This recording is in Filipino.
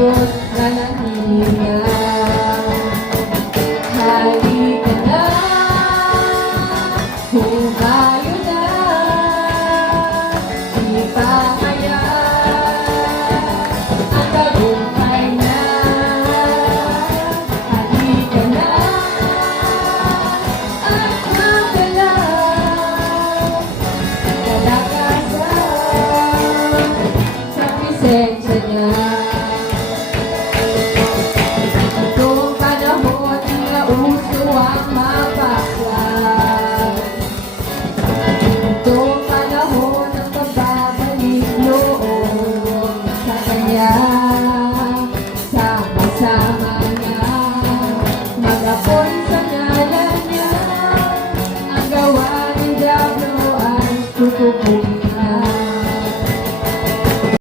ngayon na nanghihinga. Halika na, humayo na, di pa kaya ang tagumpay na. Halika na, at magalaw, kalakasan sa pisek.